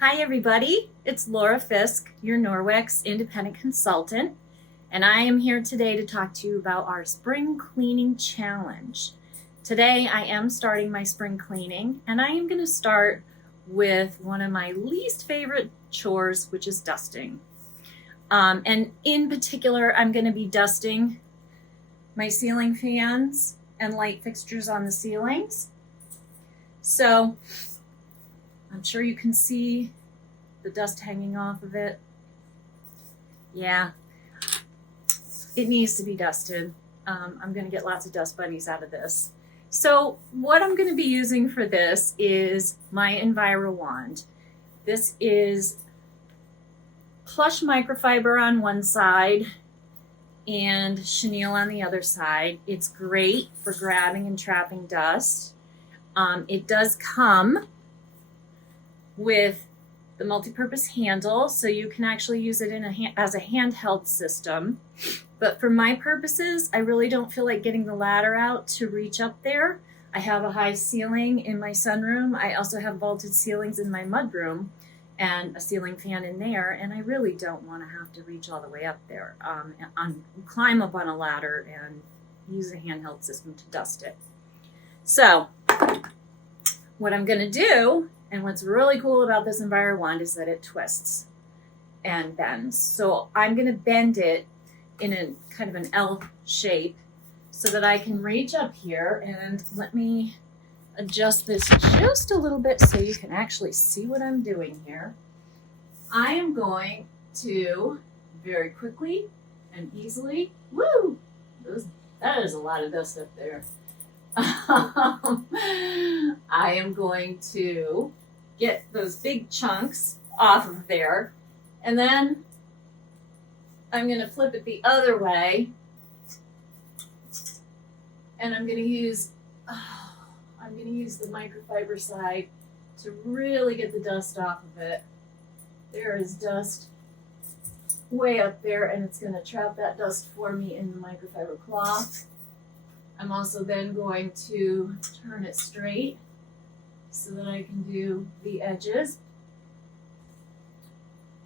Hi everybody, it's Laura Fisk, your Norwex independent consultant, and I am here today to talk to you about our spring cleaning challenge. Today I am starting my spring cleaning, and I am going to start with one of my least favorite chores, which is dusting. And in particular, I'm going to be dusting my ceiling fans and light fixtures on the ceilings. So I'm sure you can see the dust hanging off of it. Yeah, it needs to be dusted. I'm going to get lots of dust bunnies out of this. So what I'm going to be using for this is my EnviroWand. This is plush microfiber on one side and chenille on the other side. It's great for grabbing and trapping dust. It does come with the multi-purpose handle, so you can actually use it as a handheld system. But for my purposes, I really don't feel like getting the ladder out to reach up there. I have a high ceiling in my sunroom. I also have vaulted ceilings in my mudroom and a ceiling fan in there, and I really don't want to have to reach all the way up there, climb up on a ladder and use a handheld system to dust it. So what I'm going to do, and what's really cool about this EnviroWand, is that it twists and bends. So I'm going to bend it in a kind of an L shape so that I can reach up here, and let me adjust this just a little bit so you can actually see what I'm doing here. I am going to very quickly and easily, that is a lot of dust up there. I am going to get those big chunks off of there, and then I'm going to flip it the other way, and I'm going to use the microfiber side to really get the dust off of it. There is dust way up there, and it's going to trap that dust for me in the microfiber cloth. I'm also then going to turn it straight so that I can do the edges.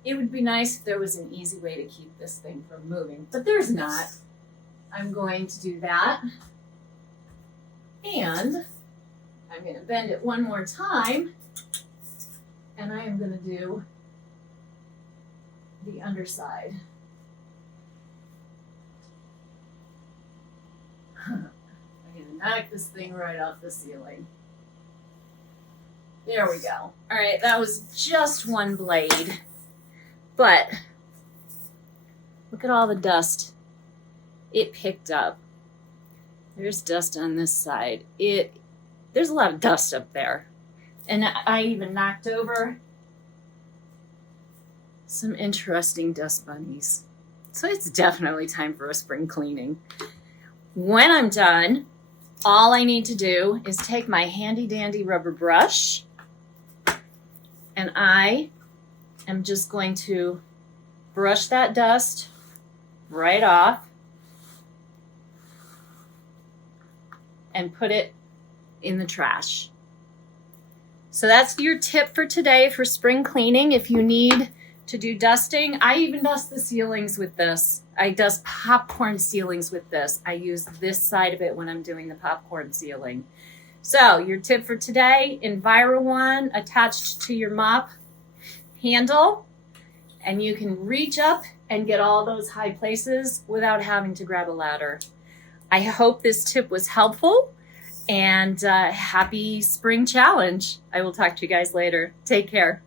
It would be nice if there was an easy way to keep this thing from moving, but there's not. I'm going to do that, and I'm going to bend it one more time, and I am going to do the underside. I'm going to knock this thing right off the ceiling. There we go. All right, that was just one blade, but look at all the dust it picked up. There's dust on this side. There's a lot of dust up there, and I even knocked over some interesting dust bunnies. So it's definitely time for a spring cleaning. When I'm done, all I need to do is take my handy dandy rubber brush, and I am just going to brush that dust right off and put it in the trash. So that's your tip for today for spring cleaning. If you need to do dusting, I even dust the ceilings with this. I dust popcorn ceilings with this. I use this side of it when I'm doing the popcorn ceiling. So your tip for today, EnviroWand attached to your mop handle, and you can reach up and get all those high places without having to grab a ladder. I hope this tip was helpful, and happy spring challenge. I will talk to you guys later. Take care.